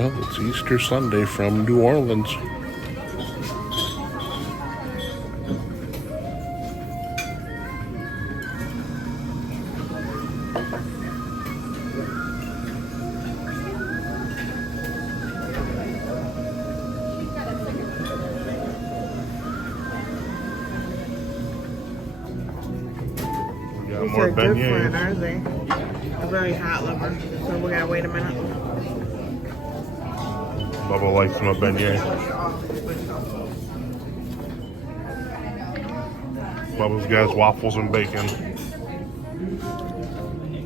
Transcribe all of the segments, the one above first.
Well, it's Easter Sunday from New Orleans. These are different, aren't they? A very hot liver, so we gotta wait a minute. Bubba likes my beignet. Bubba's got his waffles and bacon.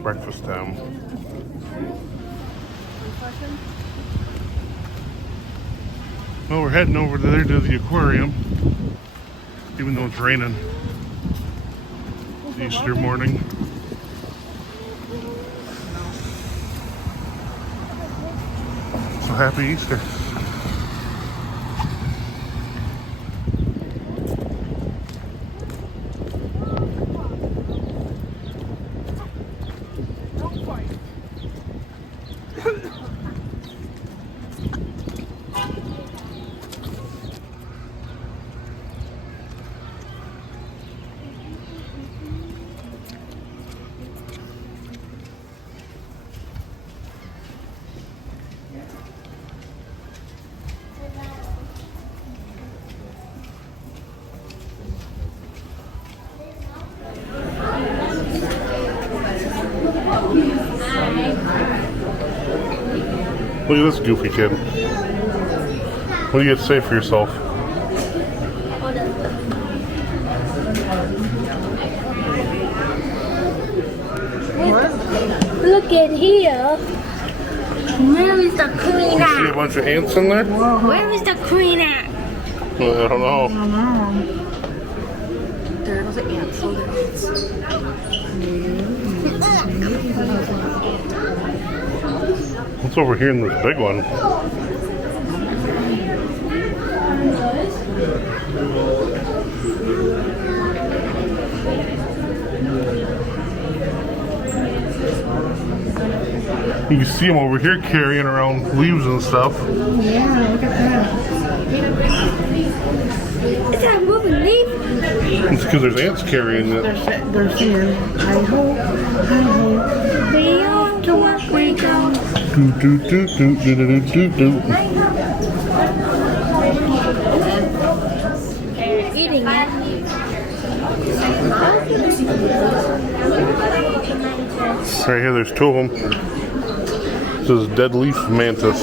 Breakfast time. Well, we're heading over there to the aquarium, even though it's raining. It's Easter morning. So happy Easter. Look at this goofy kid. What do you have to say for yourself? Look at here. Where is the queen You see a at? bunch of ants in there? Where is the queen at? I don't know. There goes the ants. Oh, there What's over here in this big one? You can see them over here carrying around leaves and stuff. Yeah, look at that. Is that a moving leaf? It's because there's ants carrying it. They're saying, hi-ho, hi-ho. We on to work we go. Do do do do do do do do. Eating it. Right here, there's two of them. This is dead leaf mantis.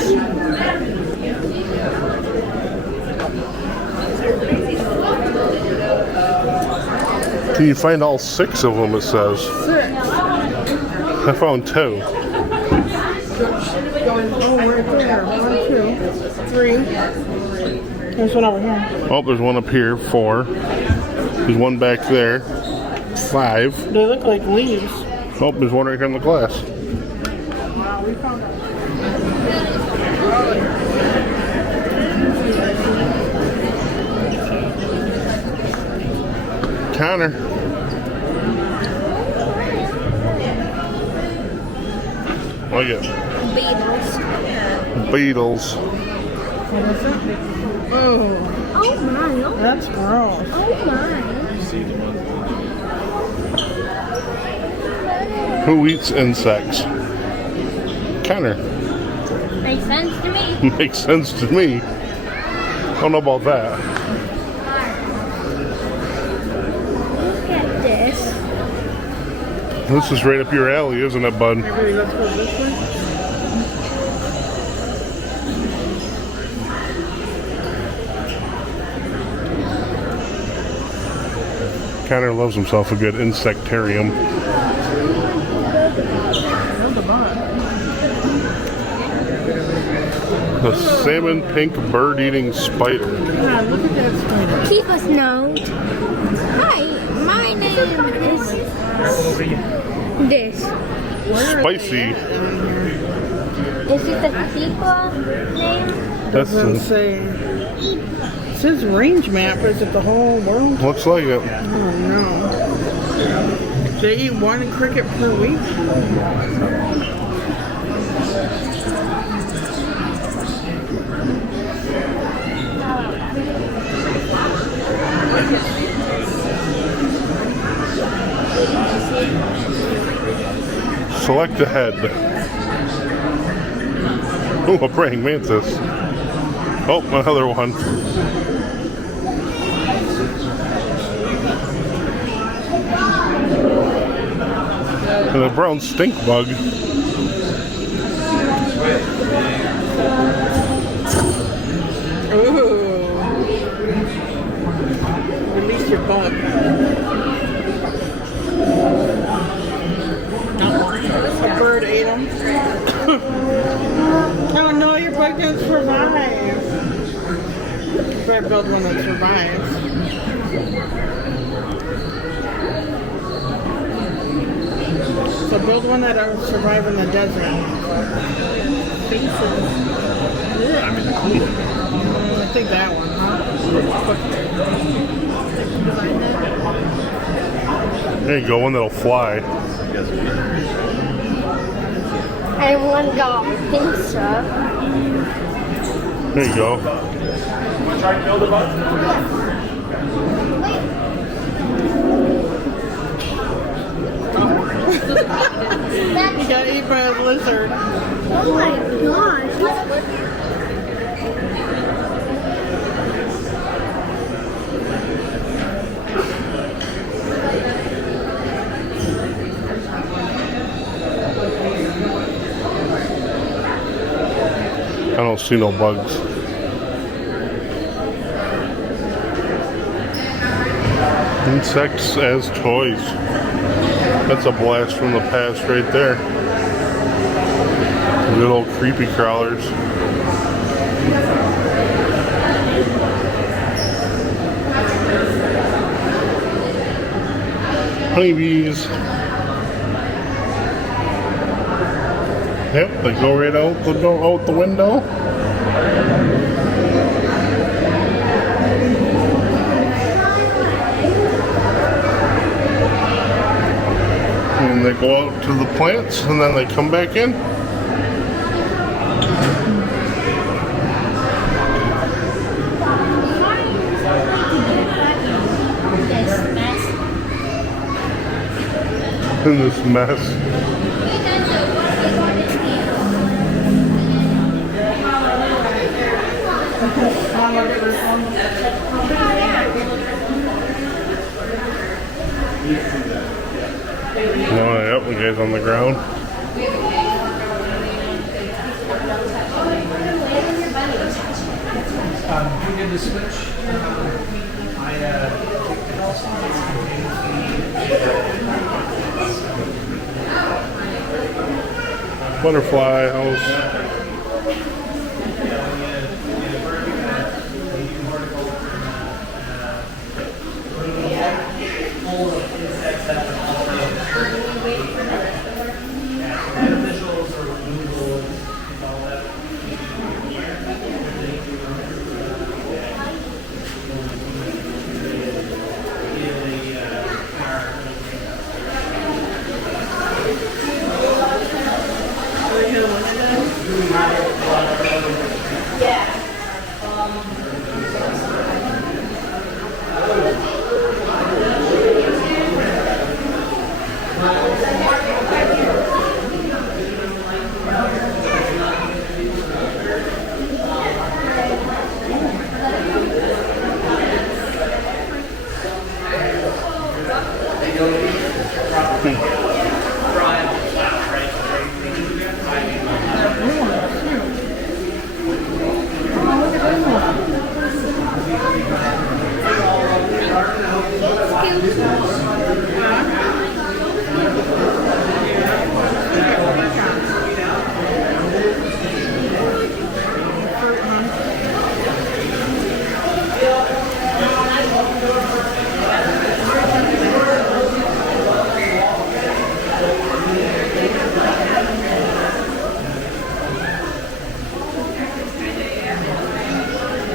Can you find all 6 of them, it says? 6. I found 2. Oh, right there. 1, 2, 3. There's one over here. Oh, there's one up here, 4. There's one back there, 5. They look like leaves. Oh, there's one right here in the glass. Wow, we found it. Connor. Look at Beetles. beetles. What is it? Oh, Oh my, oh that's gross. my. Who eats insects? Connor. Makes sense to me. Makes sense to me. I don't know about that. Look at this. This is right up your alley, isn't it, bud? Maybe let's go this way. Connor loves himself a good insectarium. The salmon pink bird-eating spider. Yeah, look at that spider. Keep us known. Hi, my name is this. Spicy. Is it the people name? That's Doesn't say. It says range map. Is it the whole world? looks like it. Oh no. They eat 1 cricket per week? Select the head. Oh, a praying mantis. Oh, another one. And a brown stink bug. Ooh. Release your bug. A bird ate him. Oh no, your bug didn't survive. You better build one that survives. So build one that'll survive in the desert. Faces. I think that one, huh? There you go, one that'll fly. And one got pizza. There you go. Want to try and build a bug? He got eaten by a lizard. Oh my gosh. I don't see no bugs. Insects as toys. That's a blast from the past right there. Good old creepy crawlers. Honeybees. Yep, they go right out the window. And they go out to the plants and then they come back in. In this mess. Oh, yep, the guy's on the ground. Who did the switch? Butterfly house.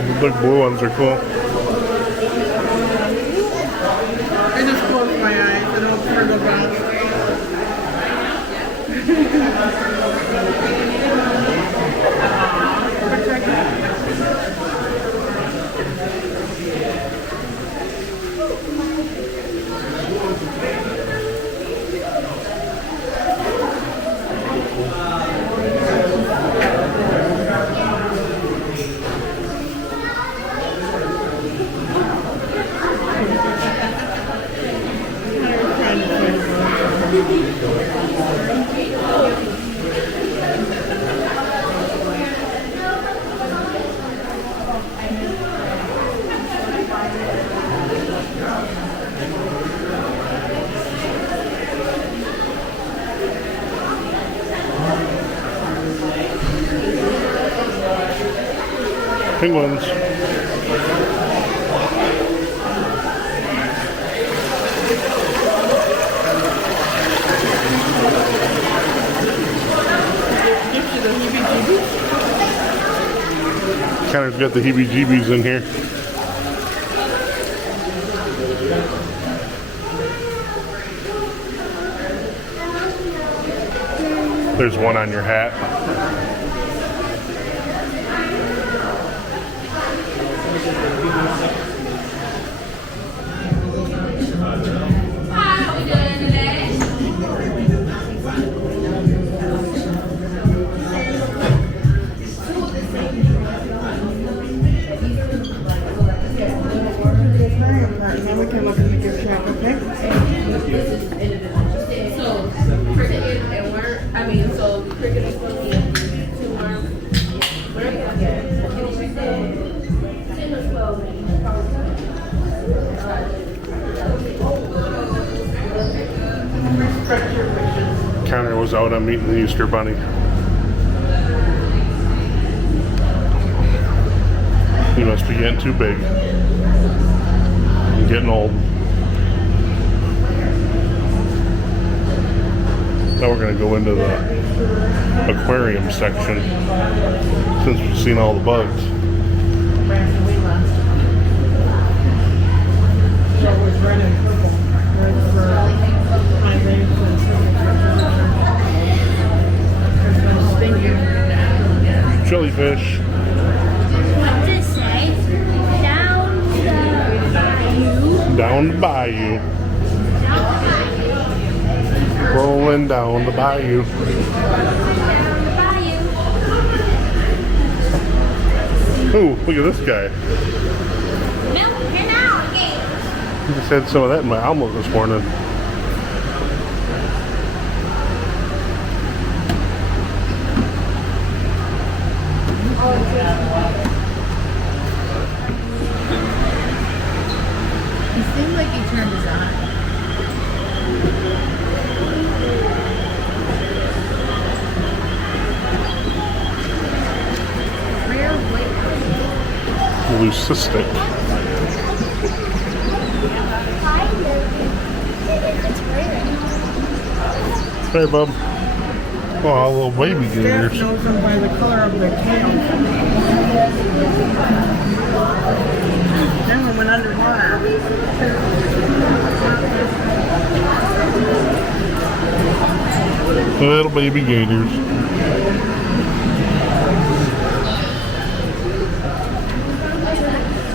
The big blue ones are cool. I just close my eyes and I'll turn them back. Penguins. Connor's got the heebie-jeebies in here. There's one on your hat. How we doing today? Now we can look in the gift shop, okay? So, cricket and worm, I mean, so cricket and cookie, 2 worms. Where are you gonna get it? 10 or 12. Connor was out on meeting the Easter Bunny. He must be getting too big. And getting old. Now we're going to go into the aquarium section since we've seen all the bugs. Jellyfish. What's it say? Down the bayou. Down the bayou. Rolling down the bayou. Ooh, look at this guy. Milk and alligator. I just had some of that in my omelet this morning. He seemed like he turned his eye. Rare white. Leucistic. It's rare. Hey, bub. Oh, little baby Staff gators. knows them by the color of their tail. Then we went underwater. Little baby gators.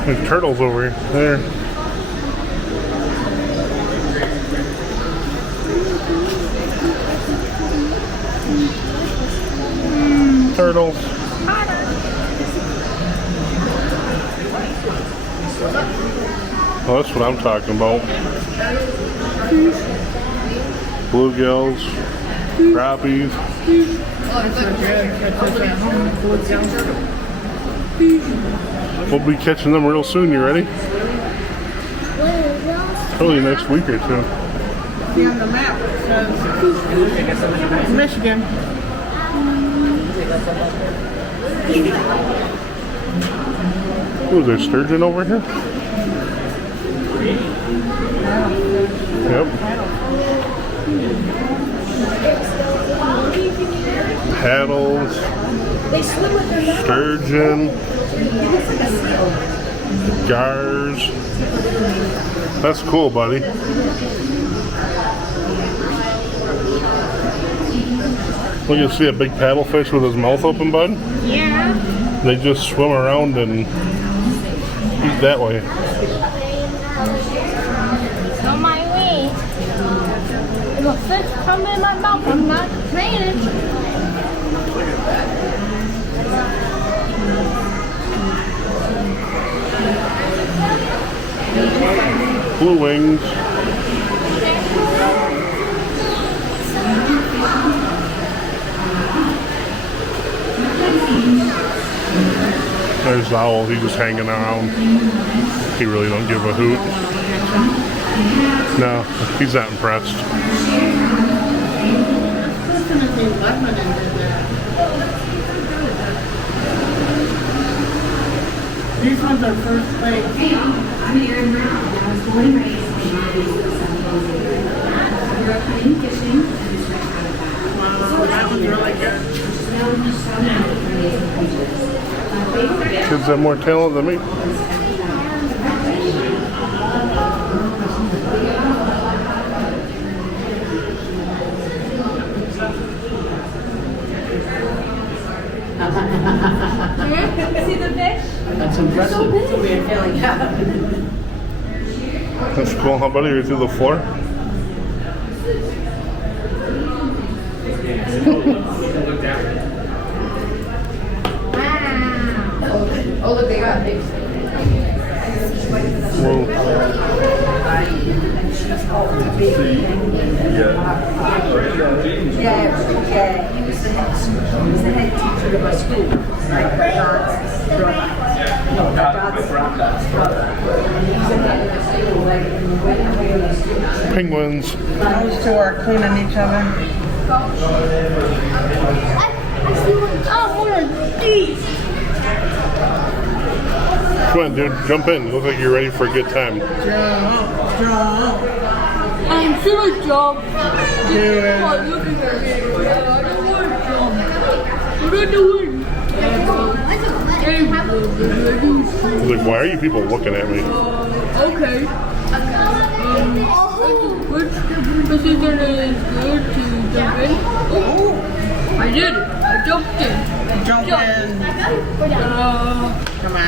There's turtles over here. There. Turtles. Oh, that's what I'm talking about. Bluegills, crappies. We'll be catching them real soon. You ready? Probably next week or two. See on the map it says Michigan. Ooh, there's sturgeon over here? Yep. Paddles, sturgeon, gars. That's cool, buddy. Look, you see a big paddlefish with his mouth open, bud? Yeah. They just swim around and eat that way. On my way. If a fish come in my mouth, I'm not playing. Blue wings. There's the owl, he's just hanging around. He really don't give a hoot. No, he's not impressed. These ones are first place. Wow, that one's really good. Kids have more talent than me. See the fish? That's impressive. It's a weird feeling. That's cool. How about you through the floor? Oh, look, they got big. Whoa. Yeah, he was the head teacher of my school. Like God's brother. No, God's brother. Penguins. Those two are cleaning each other. I see one. Oh, one of these. Come on, dude. Jump in. Look like you're ready for a good time. Jump, jump. I'm gonna jump. Do it. Oh, look at her. I don't want to jump. What are you doing? Like, why are you people looking at me? Okay. Which position is good to jump in? Oh, I did it. I jumped in. Jump in. Come on.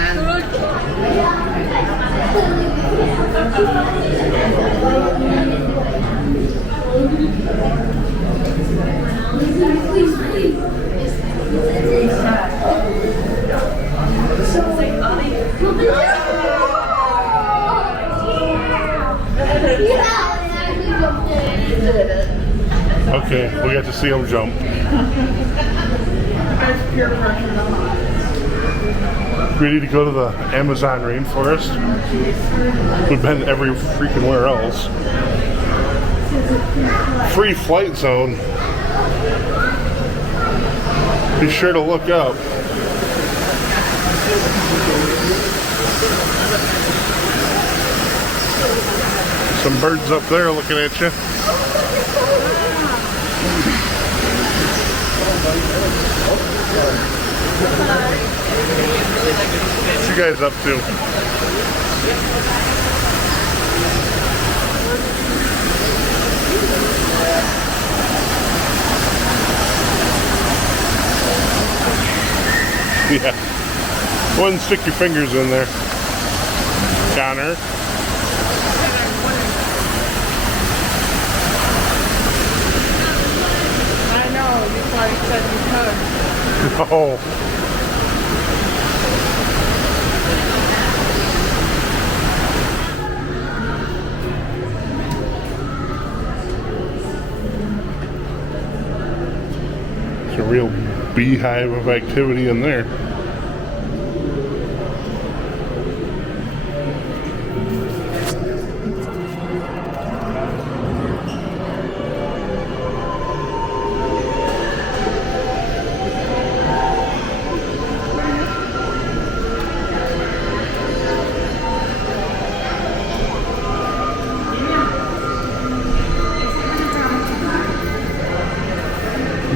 Okay, we got to see him jump. That's peer pressure. Ready to go to the Amazon rainforest? We've been every freaking where else. Free flight zone. Be sure to look up. Some birds up there looking at you. What you guys up to? Yeah. Go ahead and stick your fingers in there. Connor. I know, you thought he said you could. No. It's a real beehive of activity in there.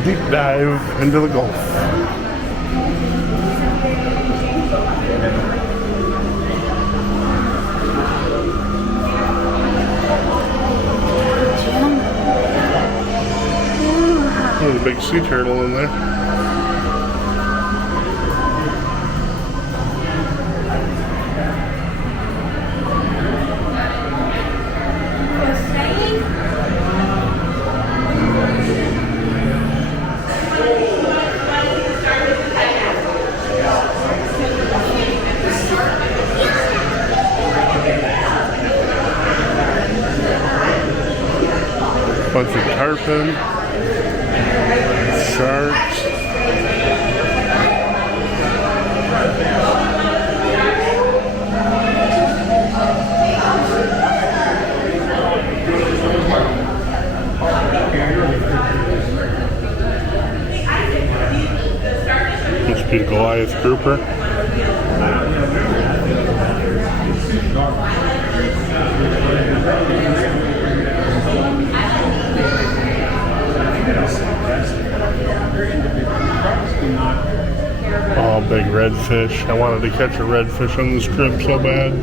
Deep dive into the Gulf. There's a big sea turtle in there. Bunch of tarpon, sharks. Must be a Goliath grouper. Oh, big redfish. I wanted to catch a redfish on this trip so bad,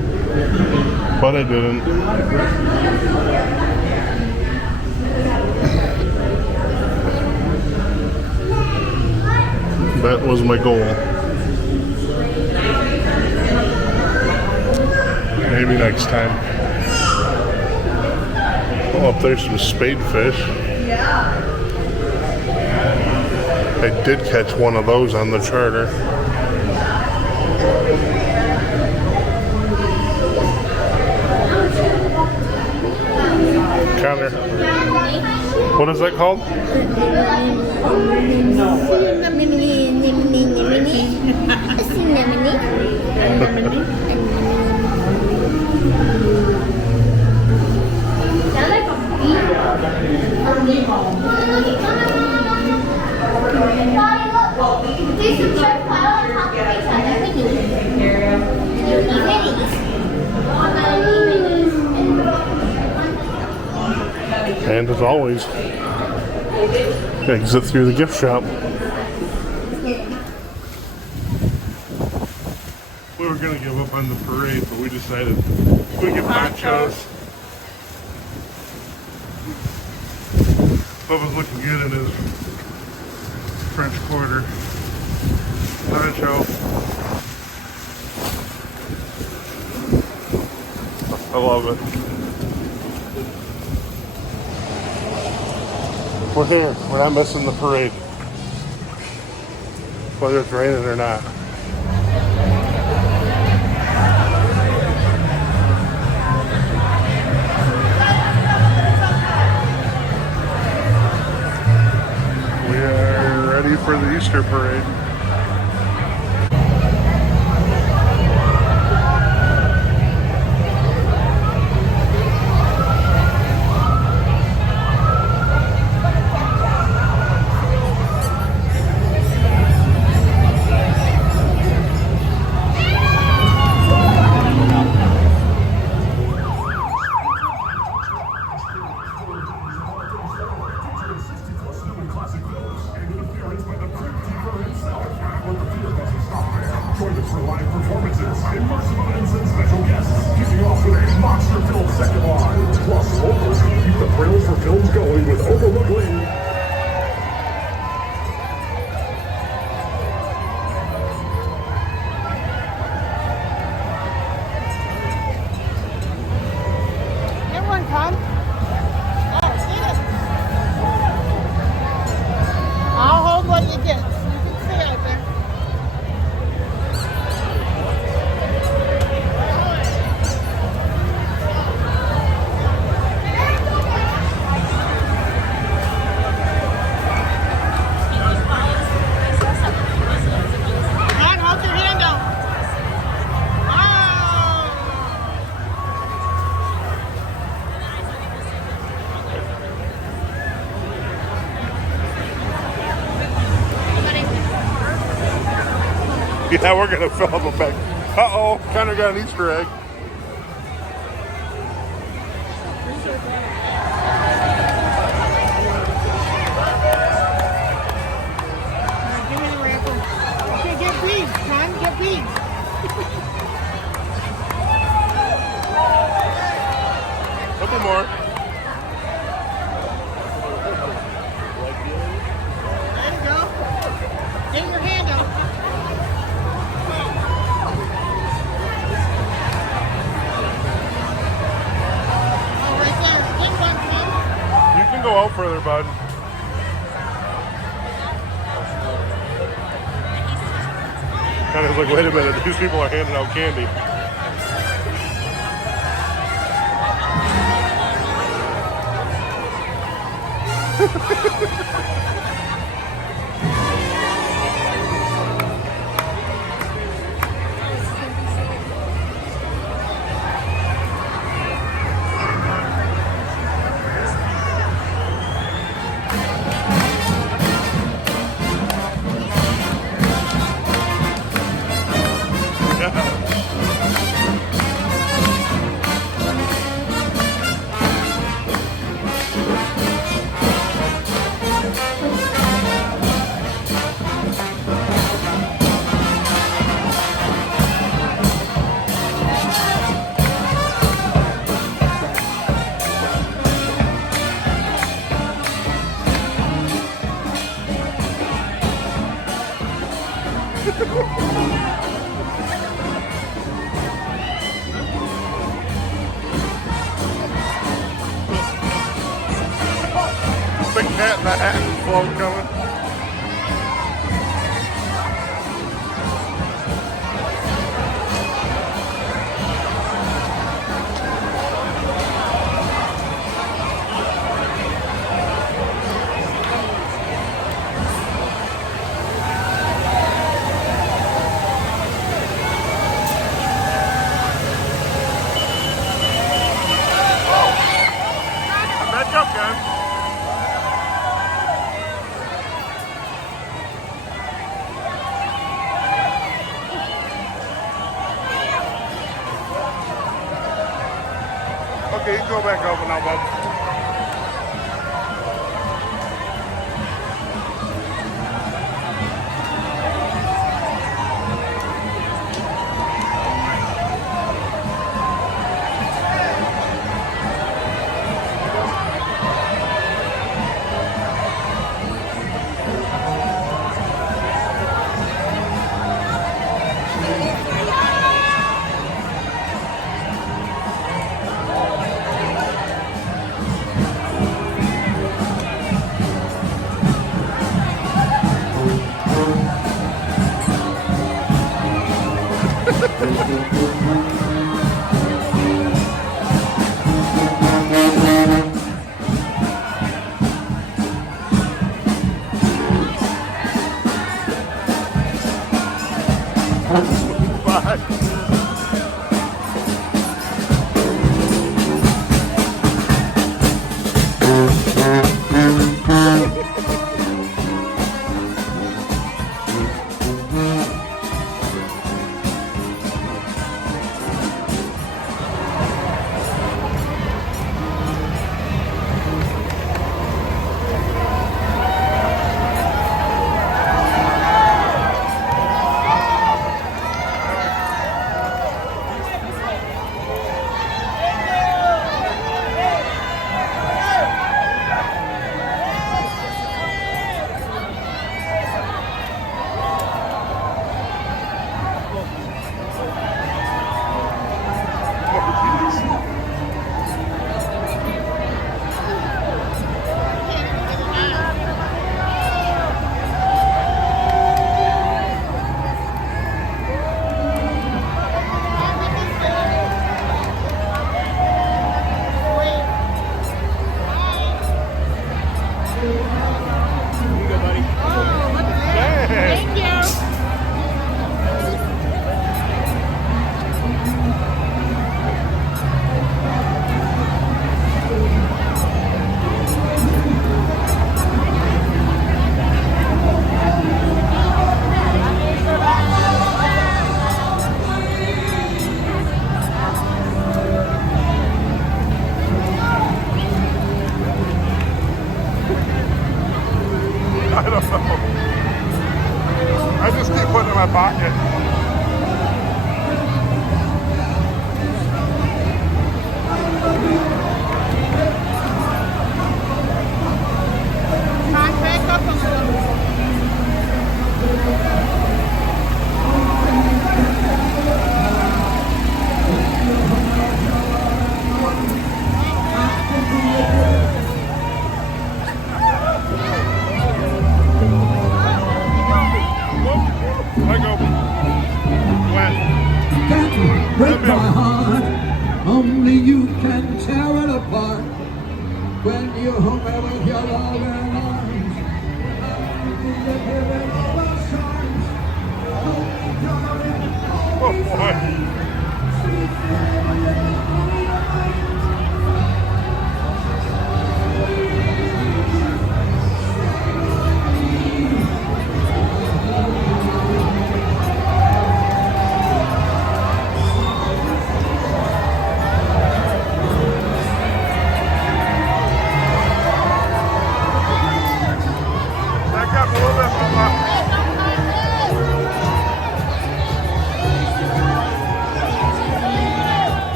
but I didn't. That was my goal. Maybe next time. Oh, up there's some spadefish. I did catch one of those on the charter. Connor, what is that called? And as always, exit through the gift shop. We were going to give up on the parade, but we decided we get nachos. Bubba's looking good in his French Quarter. Nacho. I love it. We're here. We're not missing the parade. Whether it's raining or not. We are ready for the Easter parade. Yeah, we're gonna fill up a bag. Uh-oh, Connor got an Easter egg. Give me the wrapper. Okay, get beads, Con. Get beads. Couple more. There you go. Get your hand up. Go out further, bud. Kind of like, wait a minute, these people are handing out candy. The cat in the hat float coming. Back up, guys. Okay, you can go back over now, bud. Bye. I don't know. I just keep putting it in my pocket. I go. When? Break my heart, only you can tear it apart. When you hold me with your loving arms, I will give it all the signs.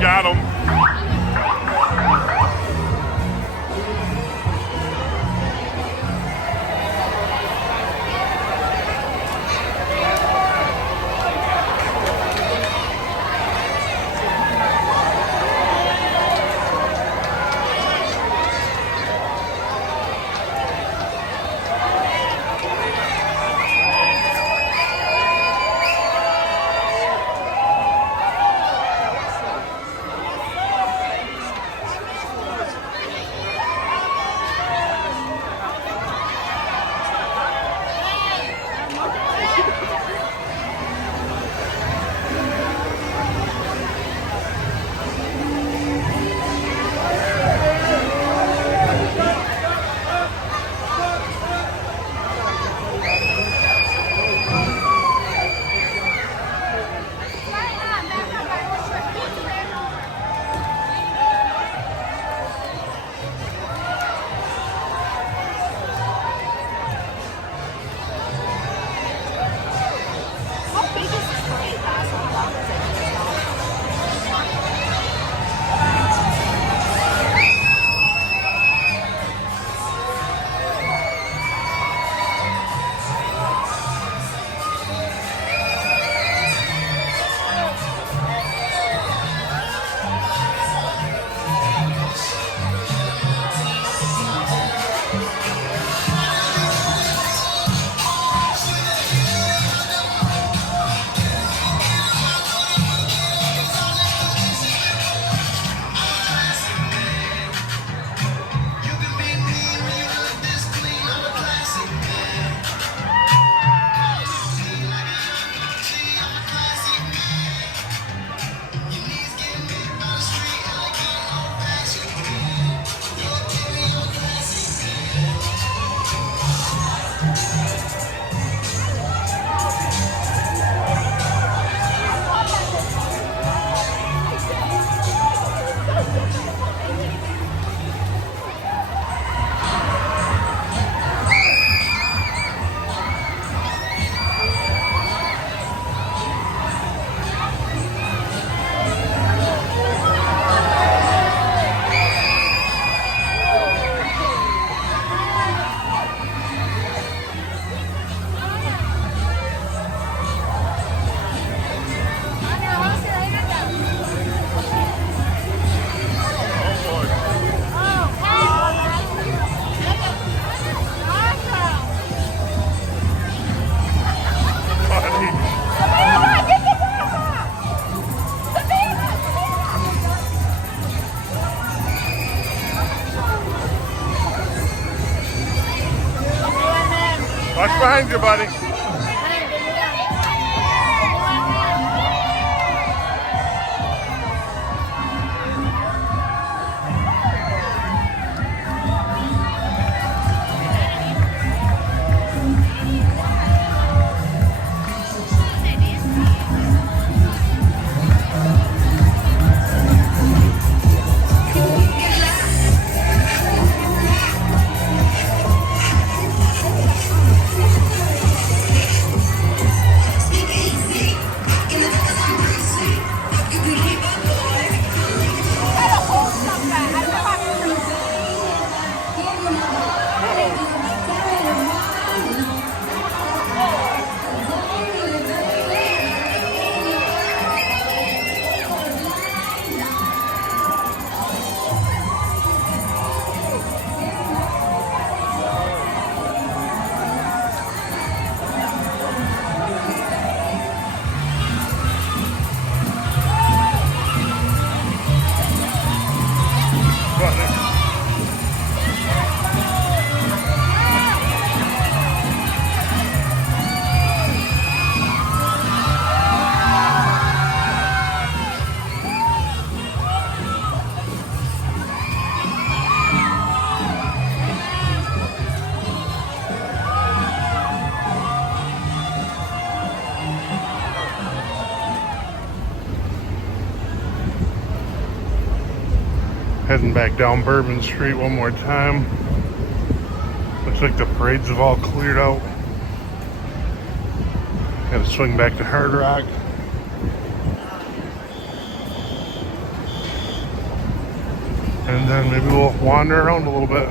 Got him. Watch behind you, buddy. Heading back down Bourbon Street one more time. Looks like the parades have all cleared out. Gotta swing back to Hard Rock. And then maybe we'll wander around a little bit.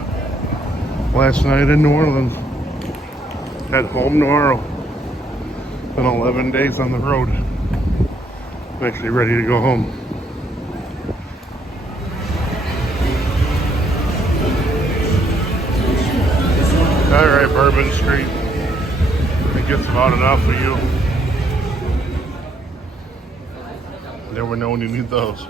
Last night in New Orleans. Head home tomorrow. Been 11 days on the road. I'm actually ready to go home. Alright, Bourbon Street. I think it's about enough for you. Never known you need those.